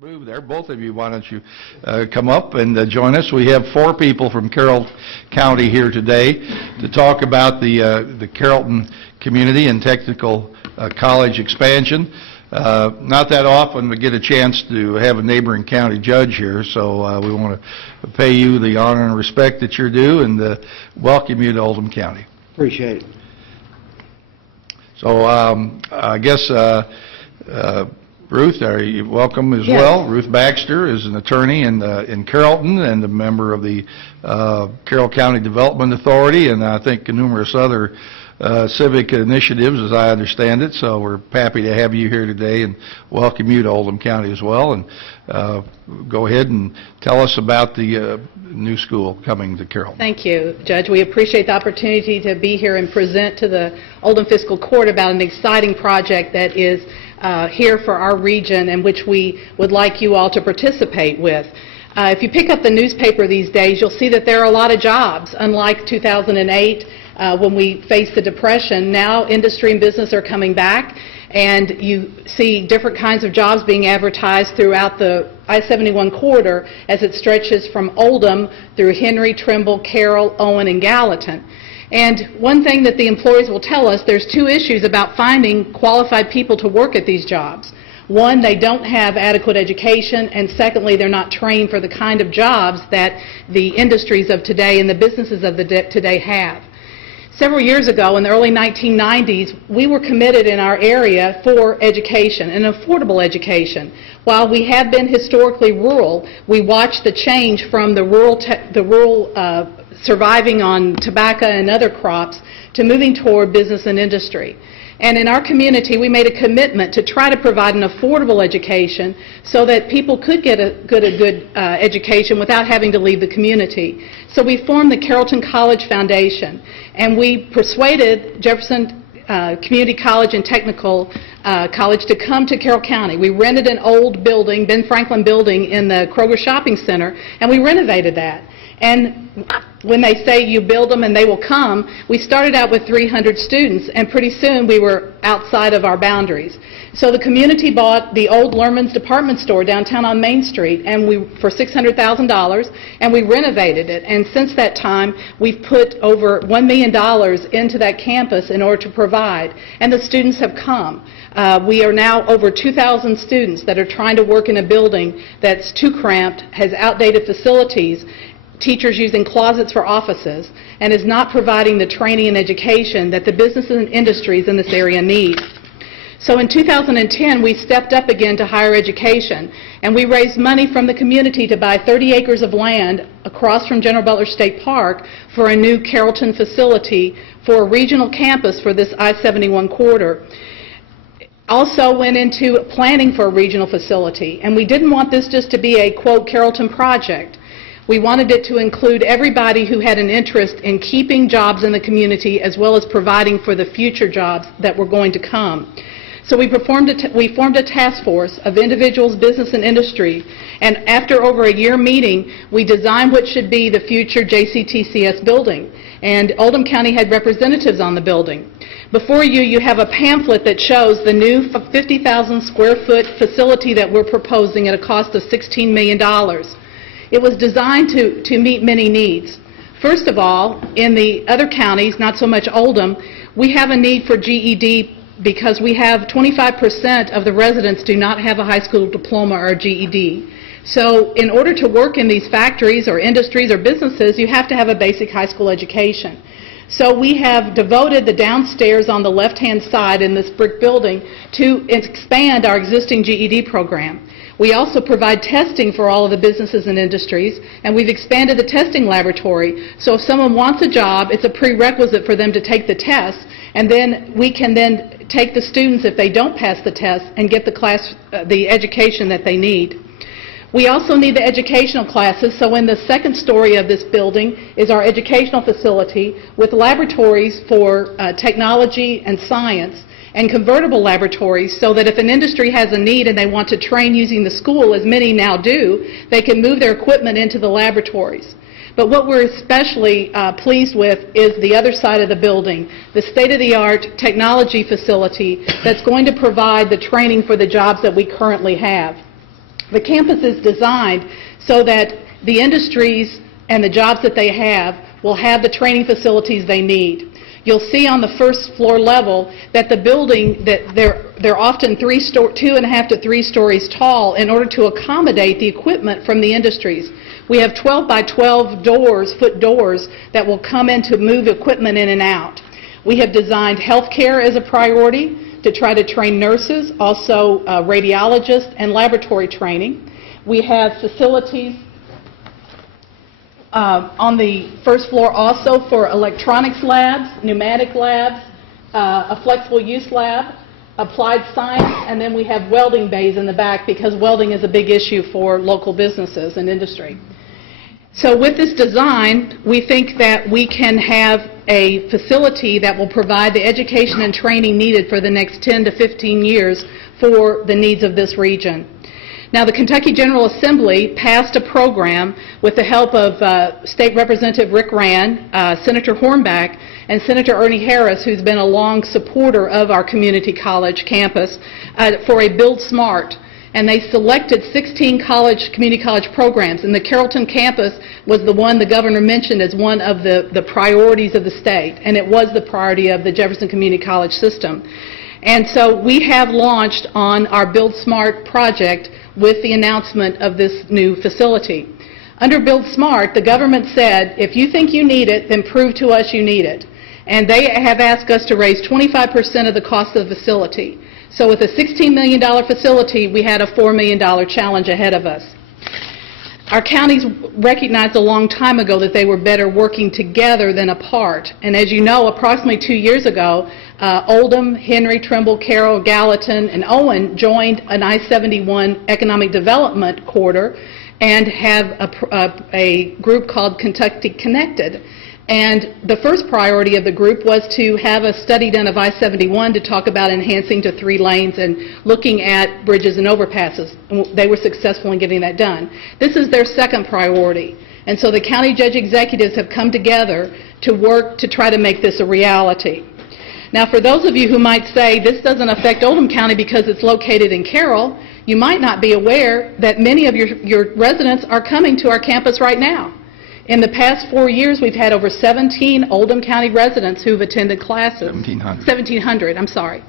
Move there. Both of you, why don't you come up and join us? We have 4 people from Carroll County here today to talk about the Carrollton Community and Technical College expansion. Not that often we get a chance to have a neighboring county judge here, so we want to pay you the honor and respect that you're due and welcome you to Oldham County. Appreciate it. So I guess Ruth, are you welcome as Yes. well? Ruth Baxter is an attorney in Carrollton and a member of the Carroll County Development Authority, and I think numerous other civic initiatives, as I understand it. So we're happy to have you here today and welcome you to Oldham County as well. And go ahead and tell us about the new school coming to Carrollton. Thank you, Judge. We appreciate the opportunity to be here and present to the Oldham Fiscal Court about an exciting project that is here for our region and which we would like you all to participate with. If you pick up the newspaper these days, you'll see that there are a lot of jobs. Unlike 2008, when we faced the Depression, now industry and business are coming back, and you see different kinds of jobs being advertised throughout the I-71 corridor as it stretches from Oldham through Henry, Trimble, Carroll, Owen, and Gallatin. And one thing that the employees will tell us, there's 2 issues about finding qualified people to work at these jobs. One, they don't have adequate education, and secondly, they're not trained for the kind of jobs that the industries of today and the businesses of today have. Several years ago, in the early 1990s, we were committed in our area for education, and affordable education. While we have been historically rural, we watched the change from the rural surviving on tobacco and other crops to moving toward business and industry. And in our community, we made a commitment to try to provide an affordable education so that people could get a good education without having to leave the community. So we formed the Carrollton College Foundation, and we persuaded Jefferson Community College and Technical College to come to Carroll County. We rented an old building, Ben Franklin building in the Kroger Shopping Center, and we renovated that. And when they say you build them and they will come, we started out with 300 students, and pretty soon we were outside of our boundaries. So the community bought the old Lerman's department store downtown on Main Street and for $600,000, and we renovated it. And since that time, we've put over $1 million into that campus in order to provide, and the students have come. We are now over 2,000 students that are trying to work in a building that's too cramped, has outdated facilities, teachers using closets for offices, and is not providing the training and education that the businesses and industries in this area need. So in 2010, we stepped up again to higher education, and we raised money from the community to buy 30 acres of land across from General Butler State Park for a new Carrollton facility for a regional campus for this I-71 corridor. Also went into planning for a regional facility, and we didn't want this just to be a, quote, Carrollton project. We wanted it to include everybody who had an interest in keeping jobs in the community as well as providing for the future jobs that were going to come. So we formed a task force of individuals, business, and industry, and after over a year meeting, we designed what should be the future JCTCS building, and Oldham County had representatives on the building. Before you, you have a pamphlet that shows the new 50,000 square foot facility that we're proposing at a cost of $16 million. It was designed to meet many needs. First of all, in the other counties, not so much Oldham, we have a need for GED because we have 25% of the residents do not have a high school diploma or GED. So in order to work in these factories or industries or businesses, you have to have a basic high school education. So we have devoted the downstairs on the left-hand side in this brick building to expand our existing GED program. We also provide testing for all of the businesses and industries, and we've expanded the testing laboratory. So if someone wants a job, it's a prerequisite for them to take the test, and then we can then take the students, if they don't pass the test, and get the education that they need. We also need the educational classes, so in the second story of this building is our educational facility with laboratories for technology and science, and convertible laboratories so that if an industry has a need and they want to train using the school, as many now do, they can move their equipment into the laboratories. But what we're especially pleased with is the other side of the building, the state-of-the-art technology facility that's going to provide the training for the jobs that we currently have. The campus is designed so that the industries and the jobs that they have will have the training facilities they need. You'll see on the first floor level that the building, that they're often 2.5 to 3 stories tall in order to accommodate the equipment from the industries. We have 12 by 12 doors, foot doors, that will come in to move equipment in and out. We have designed healthcare as a priority to try to train nurses, also radiologists and laboratory training. We have facilities on the first floor also for electronics labs, pneumatic labs, a flexible use lab, applied science, and then we have welding bays in the back because welding is a big issue for local businesses and industry. So with this design, we think that we can have a facility that will provide the education and training needed for the next 10 to 15 years for the needs of this region. Now, the Kentucky General Assembly passed a program with the help of State Representative Rick Rand, Senator Hornback, and Senator Ernie Harris, who's been a long supporter of our community college campus, for a Build Smart. And they selected 16 community college programs, and the Carrollton campus was the one the governor mentioned as one of the priorities of the state, and it was the priority of the Jefferson Community College system. And so we have launched on our Build Smart project with the announcement of this new facility. Under Build Smart, the government said, if you think you need it, then prove to us you need it. And they have asked us to raise 25% of the cost of the facility. So with a $16 million facility, we had a $4 million challenge ahead of us. Our counties recognized a long time ago that they were better working together than apart. And as you know, approximately 2 years ago, Oldham, Henry, Trimble, Carroll, Gallatin, and Owen joined an I-71 economic development corridor and have a group called Kentucky Connected. And the first priority of the group was to have a study done of I-71 to talk about enhancing to 3 lanes and looking at bridges and overpasses. And they were successful in getting that done. This is their second priority. And so the county judge executives have come together to work to try to make this a reality. Now, for those of you who might say this doesn't affect Oldham County because it's located in Carroll, you might not be aware that many of your residents are coming to our campus right now. In the past 4 years, we've had over 17 Oldham County residents who've attended classes. 1,700, I'm sorry.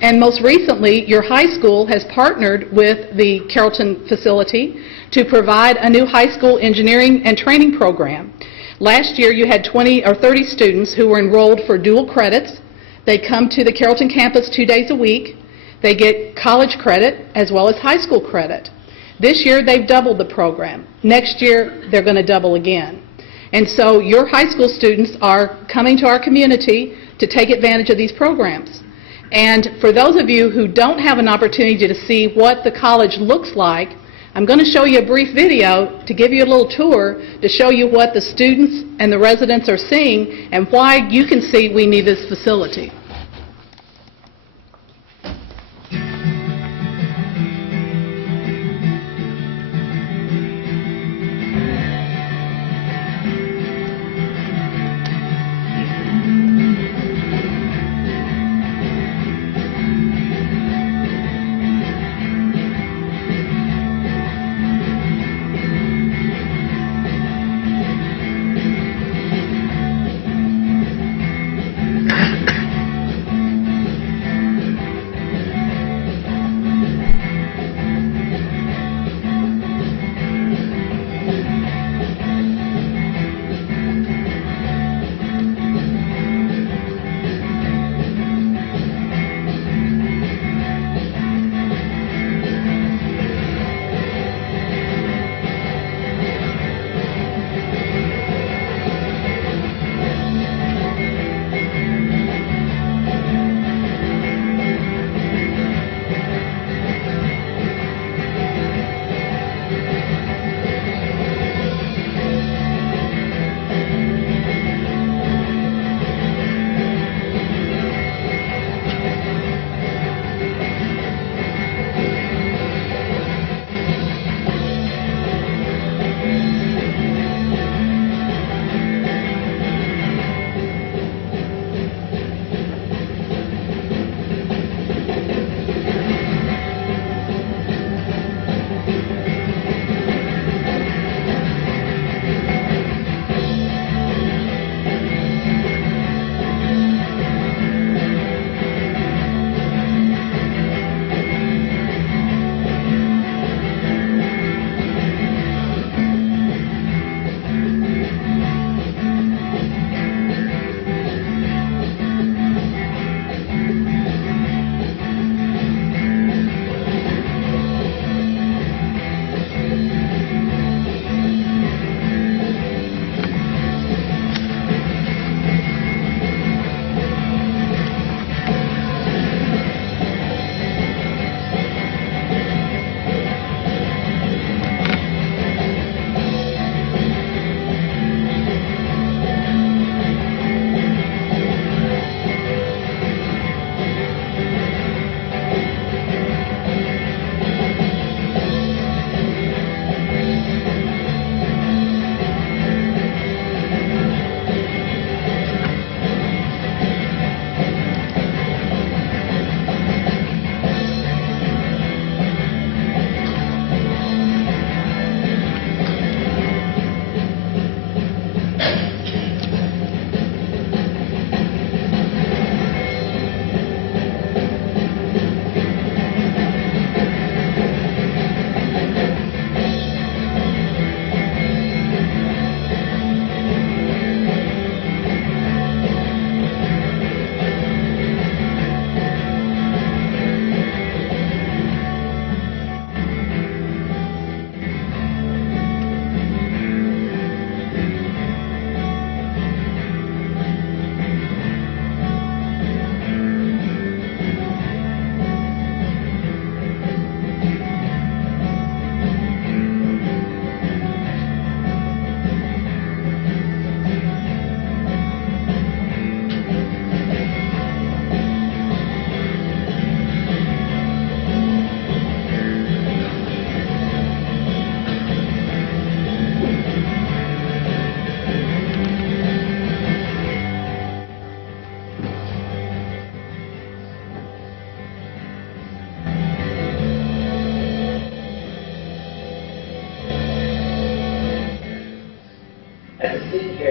And most recently, your high school has partnered with the Carrollton facility to provide a new high school engineering and training program. Last year, you had 20 or 30 students who were enrolled for dual credits. They come to the Carrollton campus 2 days a week. They get college credit as well as high school credit. This year, they've doubled the program. Next year, they're going to double again. And so your high school students are coming to our community to take advantage of these programs. And for those of you who don't have an opportunity to see what the college looks like, I'm going to show you a brief video to give you a little tour to show you what the students and the residents are seeing and why you can see we need this facility.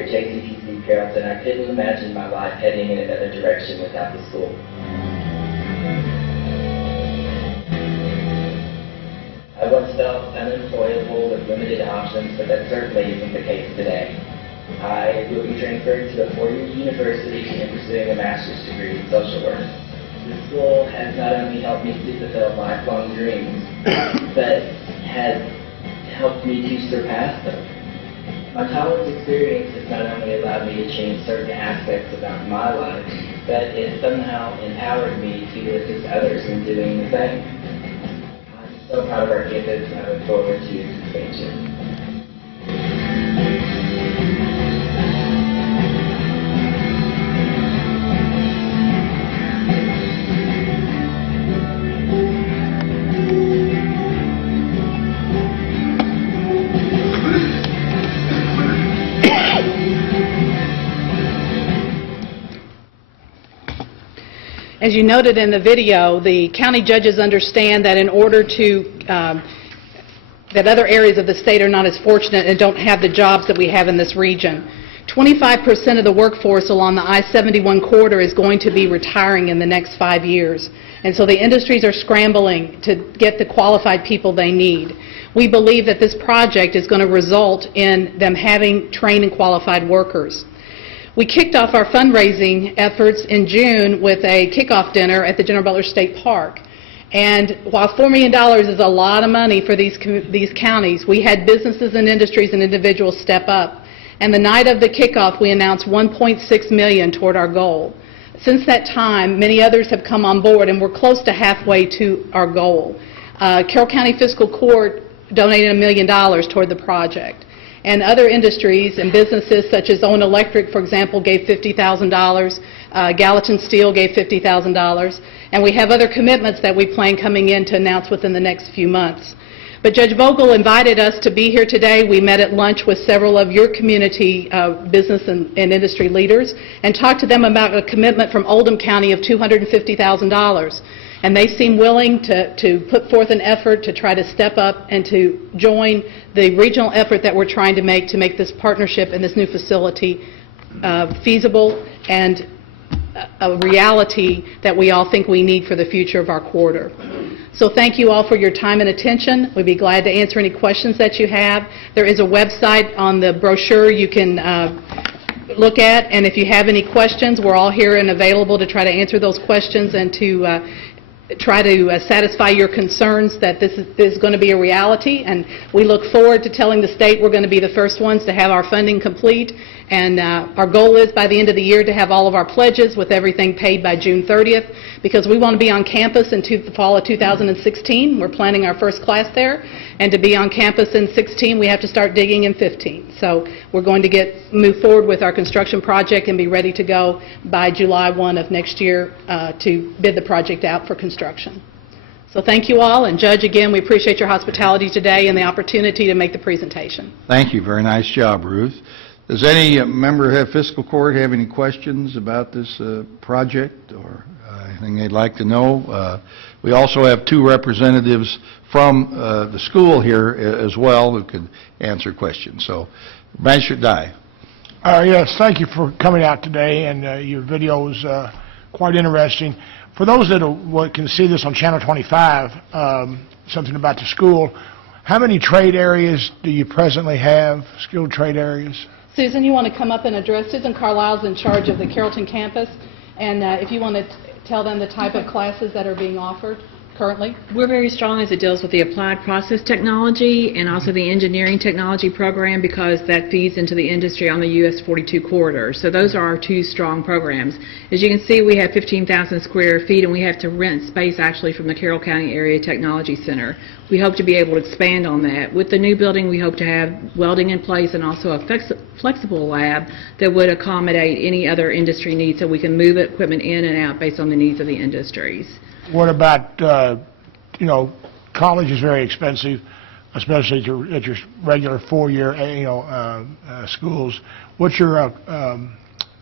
at JCTC-Carrollton, I couldn't imagine my life heading in another direction without the school. I once felt unemployable with limited options, but that certainly isn't the case today. I will be transferring to a four-year university and pursuing a master's degree in social work. The school has not only helped me to fulfill lifelong dreams, but has helped me to surpass them. My college experience has not only allowed me to change certain aspects about my life, but it somehow empowered me to assist others in doing the same. I'm so proud of our campus, and I look forward to its expansion. As you noted in the video, the county judges understand that in order to, that other areas of the state are not as fortunate and don't have the jobs that we have in this region. 25% of the workforce along the I-71 corridor is going to be retiring in the next 5 years. And so the industries are scrambling to get the qualified people they need. We believe that this project is going to result in them having trained and qualified workers. We kicked off our fundraising efforts in June with a kickoff dinner at the General Butler State Park. And while $4 million is a lot of money for these counties, we had businesses and industries and individuals step up. And the night of the kickoff, we announced $1.6 million toward our goal. Since that time, many others have come on board, and we're close to halfway to our goal. Carroll County Fiscal Court donated $1 million toward the project. And other industries and businesses such as Owen Electric, for example, gave $50,000. Gallatin Steel gave $50,000. And we have other commitments that we plan coming in to announce within the next few months. But Judge Vogel invited us to be here today. We met at lunch with several of your community business and industry leaders and talked to them about a commitment from Oldham County of $250,000. And they seem willing to put forth an effort to try to step up and to join the regional effort that we're trying to make this partnership and this new facility feasible and a reality that we all think we need for the future of our corridor. So thank you all for your time and attention. We'd be glad to answer any questions that you have. There is a website on the brochure you can look at, and if you have any questions, we're all here and available to try to answer those questions and to try to satisfy your concerns that this is going to be a reality. And we look forward to telling the state we're going to be the first ones to have our funding complete. And our goal is by the end of the year to have all of our pledges with everything paid by June 30th, because we want to be on campus in the fall of 2016. We're planning our first class there. And to be on campus in 16, we have to start digging in 15. So we're going to move forward with our construction project and be ready to go by July 1 of next year to bid the project out for construction. So thank you all. And Judge, again, we appreciate your hospitality today and the opportunity to make the presentation. Thank you. Very nice job, Ruth. Does any member of Fiscal Court have any questions about this project or anything they'd like to know? We also have two representatives from the school here as well who could answer questions. So, Magistrate Dye. Yes, thank you for coming out today, and your video was quite interesting. For those that can see this on Channel 25, something about the school, how many trade areas do you presently have, skilled trade areas? Susan, you want to come up and address? Susan Carlisle's in charge of the Carrollton campus, and if you want to tell them the type of classes that are being offered currently. We're very strong as it deals with the applied process technology and also the engineering technology program, because that feeds into the industry on the US 42 corridor. So those are our two strong programs. As you can see, we have 15,000 square feet, and we have to rent space actually from the Carroll County Area Technology Center. We hope to be able to expand on that. With the new building, we hope to have welding in place and also a flexible lab that would accommodate any other industry needs, so we can move equipment in and out based on the needs of the industries. What about, college is very expensive, especially at your regular four-year, schools. What's your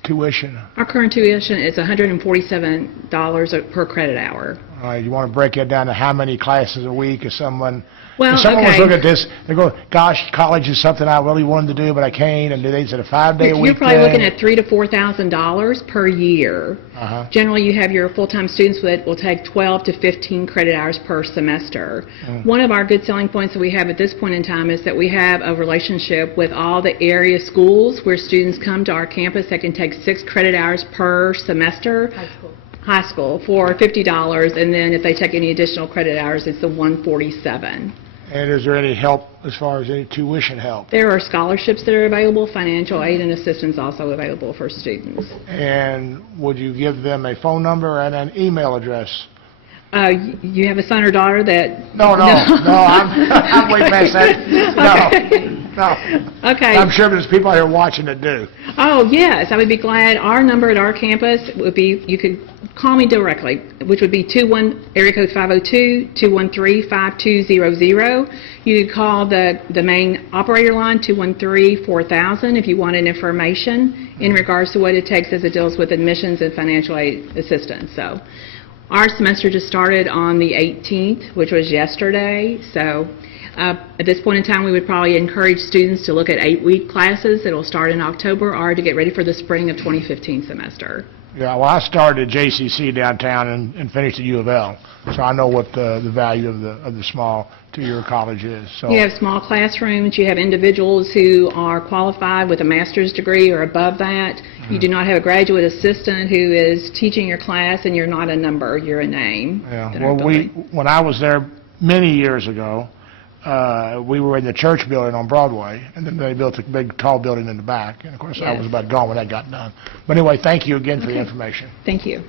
tuition? Our current tuition is $147 per credit hour. All right, you want to break that down to how many classes a week if someone... Well, If someone was okay. looking at this, they go, gosh, college is something I really wanted to do, but I can't, and is it a 5-day week You're probably thing? looking at $3,000 to $4,000 per year. Uh-huh. Generally, you have your full-time students that will take 12 to 15 credit hours per semester. One of our good selling points that we have at this point in time is that we have a relationship with all the area schools where students come to our campus that can take 6 credit hours per semester. High school for $50, and then if they take any additional credit hours, it's the $147. And is there any help as far as any tuition help? There are scholarships that are available, financial aid and assistance also available for students. And would you give them a phone number and an email address? You have a son or daughter that... No, I'm way past that. No. Okay. I'm sure there's people out here watching that do. Oh, yes, I would be glad. Our number at our campus would be, you could call me directly, which would be area code 502-213-5200. You could call the main operator line, 213-4000, if you wanted information in regards to what it takes as it deals with admissions and financial aid assistance. So our semester just started on the 18th, which was yesterday. So at this point in time, we would probably encourage students to look at 8-week classes that will start in October or to get ready for the spring of 2015 semester. Yeah, well, I started at JCC downtown and finished at U of L, so I know what the value of the small two-year college is. So You have small classrooms, you have individuals who are qualified with a master's degree or above that. You do not have a graduate assistant who is teaching your class, and you're not a number, you're a name. Yeah, in our well, building. when I was there many years ago, we were in the church building on Broadway, and then they built a big, tall building in the back. And, of course, I was Yes. about gone when that got done. But anyway, thank you again for the information. Thank you.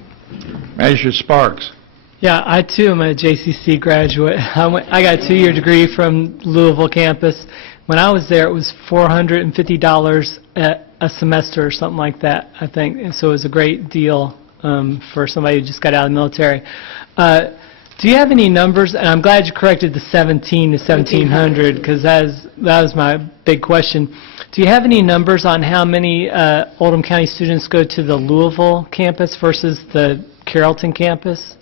Manager Sparks. Yeah, I too am a JCC graduate. I got a 2-year degree from Louisville campus. When I was there, it was $450 a semester or something like that, I think. And so it was a great deal for somebody who just got out of the military. Do you have any numbers? And I'm glad you corrected the 17 to 1,700 because that was my big question. Do you have any numbers on how many Oldham County students go to the Louisville campus versus the Carrollton campus?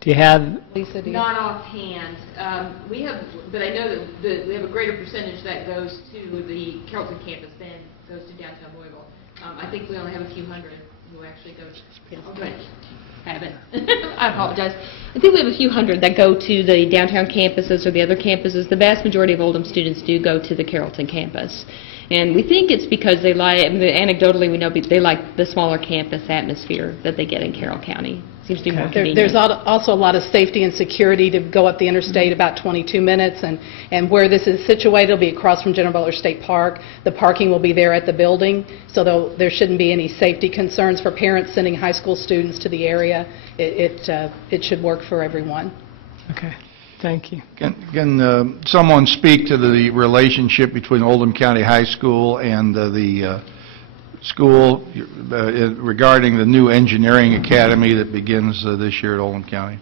Do you have? Lisa, do you? Not offhand. We have, but I know that we have a greater percentage that goes to the Carrollton campus than goes to downtown Louisville. I think we only have a few hundred who actually go to. Have it. I apologize. I think we have a few hundred that go to the downtown campuses or the other campuses. The vast majority of Oldham students do go to the Carrollton campus. And we think it's because they like, anecdotally we know they like the smaller campus atmosphere that they get in Carroll County. Seems to be more convenient. There's also a lot of safety and security to go up the interstate about 22 minutes, and where this is situated, it'll be across from General Butler State Park. The parking will be there at the building, so there shouldn't be any safety concerns for parents sending high school students to the area. It should work for everyone. Okay, thank you. Can someone speak to the relationship between Oldham County High School and the school regarding the new engineering academy that begins this year at Oldham County?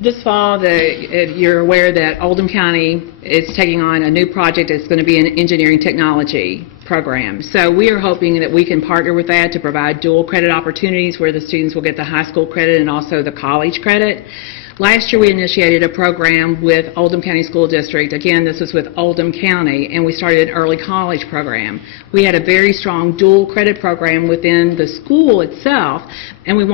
This fall, you're aware that Oldham County is taking on a new project that's going to be an engineering technology program. So we are hoping that we can partner with that to provide dual credit opportunities where the students will get the high school credit and also the college credit. Last year, we initiated a program with Oldham County School District. Again, this was with Oldham County, and we started an early college program. We had a very strong dual credit program within the school itself, and we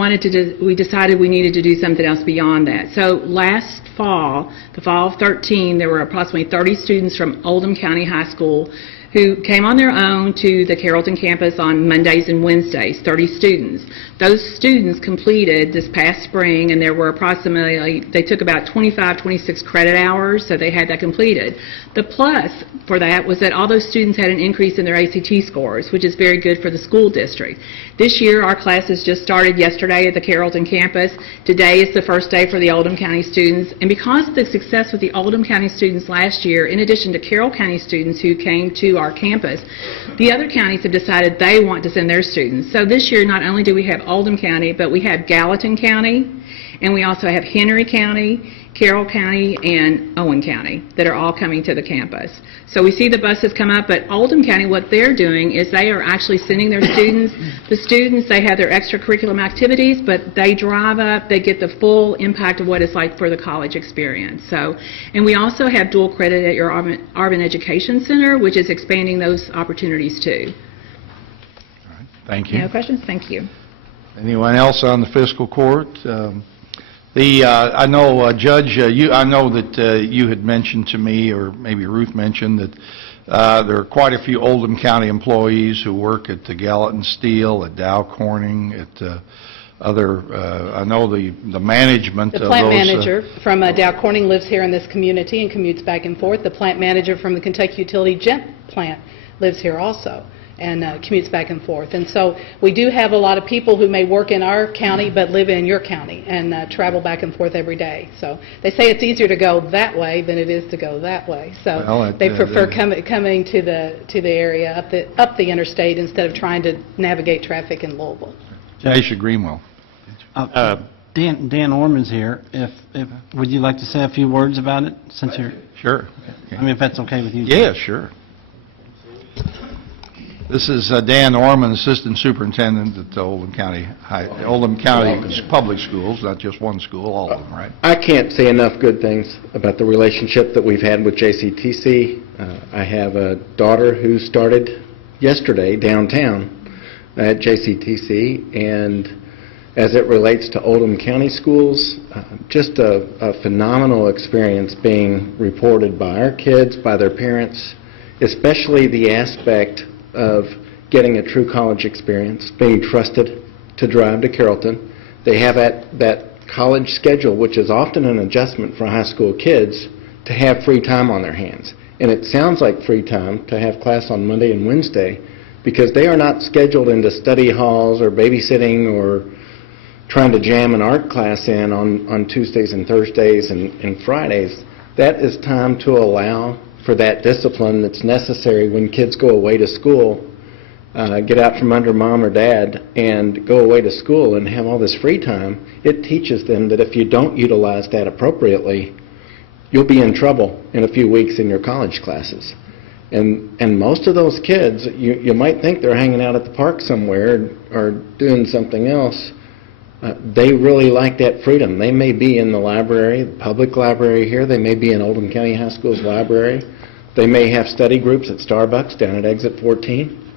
decided we needed to do something else beyond that. So last fall, the fall of 2013, there were approximately 30 students from Oldham County High School who came on their own to the Carrollton campus on Mondays and Wednesdays, 30 students. Those students completed this past spring, and there were approximately, they took about 25, 26 credit hours, so they had that completed. The plus for that was that all those students had an increase in their ACT scores, which is very good for the school district. This year, our classes just started yesterday at the Carrollton campus. Today is the first day for the Oldham County students, and because of the success with the Oldham County students last year, in addition to Carroll County students who came to our campus, the other counties have decided they want to send their students. So this year, not only do we have Oldham County, but we have Gallatin County, And we also have Henry County, Carroll County, and Owen County that are all coming to the campus. So we see the buses come up, but Oldham County, what they're doing is they are actually sending their students. The students, they have their extracurricular activities, but they drive up, they get the full impact of what it's like for the college experience. So, and we also have dual credit at your Arvin Education Center, which is expanding those opportunities too. Thank you. No questions? Thank you. Anyone else on the fiscal court? I know, Judge, I know that you had mentioned to me, or maybe Ruth mentioned, that there are quite a few Oldham County employees who work at the Gallatin Steel, at Dow Corning, at other, I know the management of The those... plant manager from Dow Corning lives here in this community and commutes back and forth. The plant manager from the Kentucky Utility Jet plant lives here also and commutes back and forth. And so we do have a lot of people who may work in our county but live in your county and travel back and forth every day. So they say it's easier to go that way than it is to go that way. So Well, they prefer coming to the area, up the interstate, instead of trying to navigate traffic in Louisville. Aisha Greenwell. Dan Orman's here. If would you like to say a few words about it, since you're... Sure. I mean, if that's okay with you. Yeah, sure. This is Dan Orman, Assistant Superintendent at the Oldham County Public Schools, not just one school, all of them, right? I can't say enough good things about the relationship that we've had with JCTC. I have a daughter who started yesterday downtown at JCTC, and as it relates to Oldham County schools, just a phenomenal experience being reported by our kids, by their parents, especially the aspect of getting a true college experience, being trusted to drive to Carrollton. They have that college schedule, which is often an adjustment for high school kids, to have free time on their hands. And it sounds like free time to have class on Monday and Wednesday, because they are not scheduled into study halls or babysitting or trying to jam an art class in on Tuesdays and Thursdays and Fridays. That is time to allow for that discipline that's necessary when kids go away to school, get out from under mom or dad and go away to school and have all this free time. It teaches them that if you don't utilize that appropriately, you'll be in trouble in a few weeks in your college classes. And most of those kids, you might think they're hanging out at the park somewhere or doing something else. They really like that freedom. They may be in the library, the public library here. They may be in Oldham County High School's library. They may have study groups at Starbucks down at Exit 14.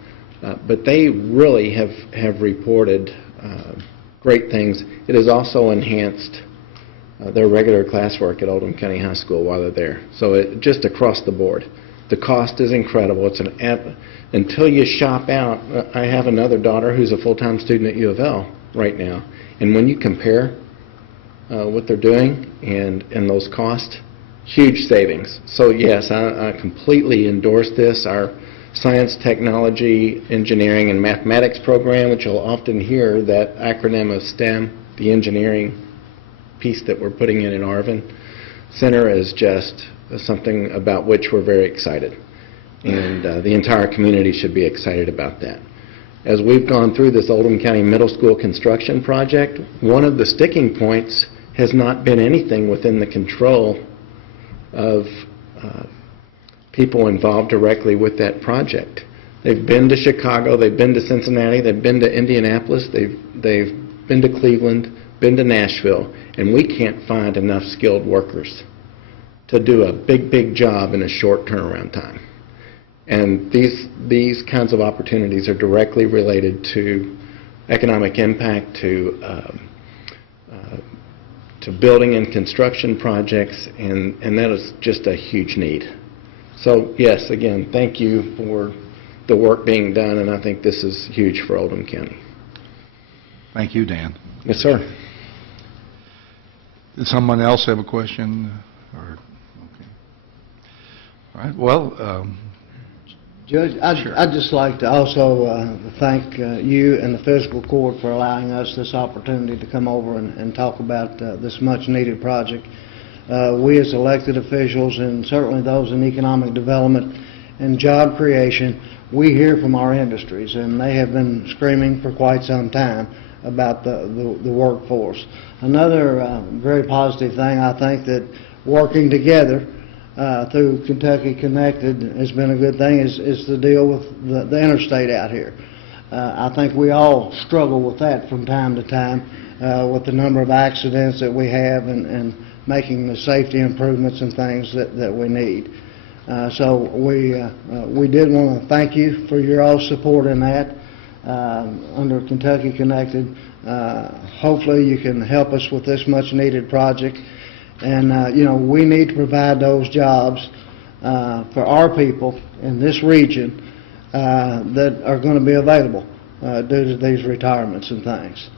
But they really have reported great things. It has also enhanced their regular classwork at Oldham County High School while they're there. So just across the board. The cost is incredible. It's until you shop out. I have another daughter who's a full-time student at U of L right now. And when you compare what they're doing and those costs, huge savings. So yes, I completely endorse this. Our science, technology, engineering, and mathematics program, which you'll often hear that acronym of STEM, the engineering piece that we're putting in Arvin Center, is just something about which we're very excited. And the entire community should be excited about that. As we've gone through this Oldham County Middle School construction project, one of the sticking points has not been anything within the control of people involved directly with that project. They've been to Chicago, they've been to Cincinnati, they've been to Indianapolis, they've been to Cleveland, been to Nashville, and we can't find enough skilled workers to do a big job in a short turnaround time. And these kinds of opportunities are directly related to economic impact, to building and construction projects, and that is just a huge need. So yes, again, thank you for the work being done, and I think this is huge for Oldham County. Thank you, Dan. Yes, sir. Does someone else have a question? Okay. All right, well... Judge, I'd just like to also thank you and the fiscal court for allowing us this opportunity to come over and talk about this much-needed project. We as elected officials, and certainly those in economic development and job creation, we hear from our industries, and they have been screaming for quite some time about the workforce. Another very positive thing, I think, that working together through Kentucky Connected has been a good thing is the deal with the interstate out here. I think we all struggle with that from time to time with the number of accidents that we have and making the safety improvements and things that we need. So we did want to thank you for your all support in that under Kentucky Connected. Hopefully you can help us with this much needed project. And, you know, we need to provide those jobs for our people in this region that are going to be available due to these retirements and things.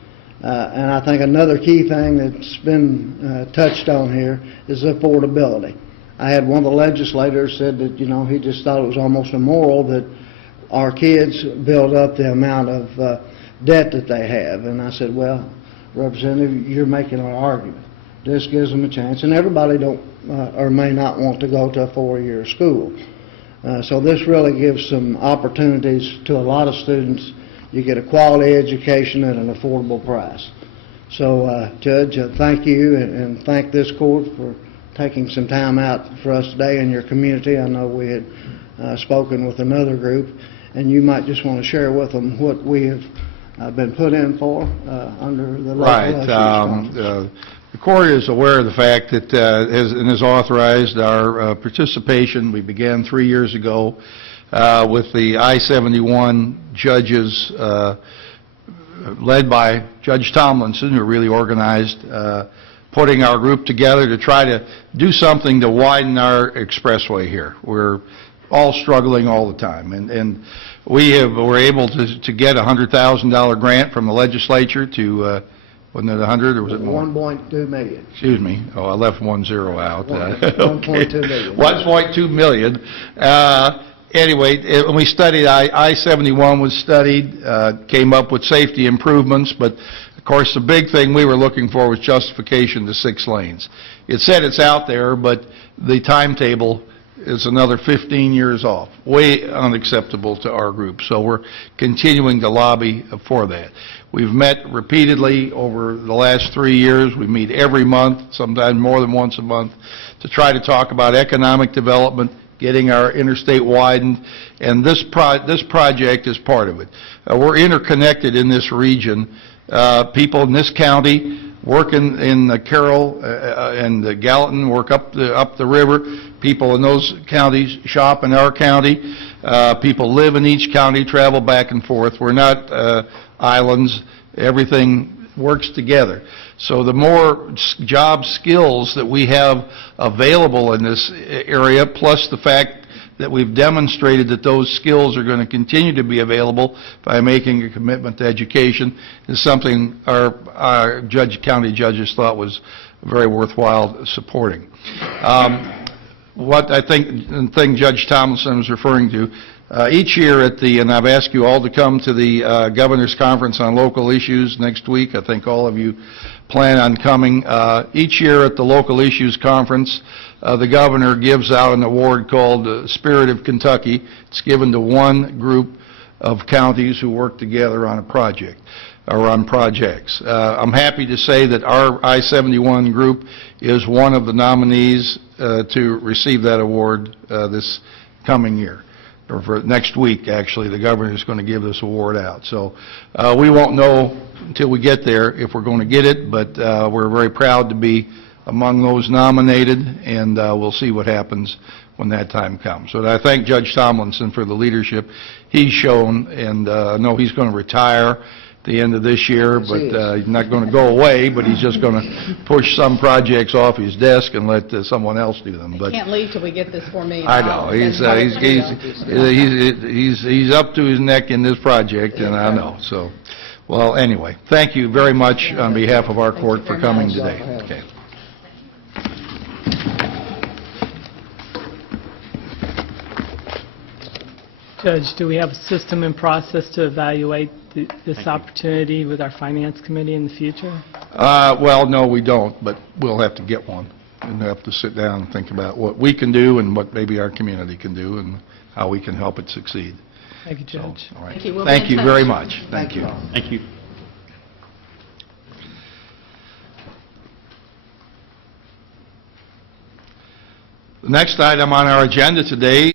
And I think another key thing that's been touched on here is affordability. I had one of the legislators said that, you know, he just thought it was almost immoral that our kids build up the amount of debt that they have. And I said, well, Representative, you're making an argument. This gives them a chance, and everybody don't or may not want to go to a 4-year school. So this really gives some opportunities to a lot of students. You get a quality education at an affordable price. So, Judge, thank you, and thank this court for taking some time out for us today in your community. I know we had spoken with another group, and you might just want to share with them what we have been put in for under the local Right. The court is aware of the fact that and has authorized our participation. We began 3 years ago with the I-71 judges led by Judge Tomlinson, who really organized putting our group together to try to do something to widen our expressway here. We're all struggling all the time, and we were able to get a $100,000 grant from the legislature to wasn't it 100 or was it more? 1.2 million. Excuse me. Oh, I left 1 0 out. 1.2 million. 1.2 million. Anyway, when we studied, I-71 was studied, came up with safety improvements, but of course the big thing we were looking for was justification to 6 lanes. It said it's out there, but the timetable is another 15 years off. Way unacceptable to our group. So we're continuing to lobby for that. We've met repeatedly over the last 3 years. We meet every month, sometimes more than once a month, to try to talk about economic development, getting our interstate widened, and this project is part of it. We're interconnected in this region. People in this county work in Carroll and Gallatin, work up the river. People in those counties shop in our county. People live in each county, travel back and forth. We're not islands. Everything works together. So the more job skills that we have available in this area, plus the fact that we've demonstrated that those skills are going to continue to be available by making a commitment to education, is something our county judges thought was very worthwhile supporting. What I think Judge Tomlinson was referring to, each year and I've asked you all to come to the Governor's Conference on Local Issues next week. I think all of you plan on coming. Each year at the Local Issues Conference, the Governor gives out an award called Spirit of Kentucky. It's given to one group of counties who work together on a project or on projects. I'm happy to say that our I-71 group is one of the nominees to receive that award this coming year. Or for next week, actually, the governor is going to give this award out. So we won't know until we get there if we're going to get it, but we're very proud to be among those nominated, and we'll see what happens when that time comes. So I thank Judge Tomlinson for the leadership he's shown, and I know he's going to retire at the end of this year, but he's not going to go away, but he's just going to push some projects off his desk and let someone else do them. But Can't leave till we get this $4 million. I know he's up to his neck in this project, and I know. So, well, anyway, thank you very much on behalf of our court for coming today. Okay. Judge, do we have a system and process to evaluate this opportunity with our Finance Committee in the future? Well, no, we don't, but we'll have to get one. And have to sit down and think about what we can do and what maybe our community can do and how we can help it succeed. Thank you, Judge. So, all right. Thank you. We'll Thank be in you very touch. much. Thank you. Thank you. The next item on our agenda today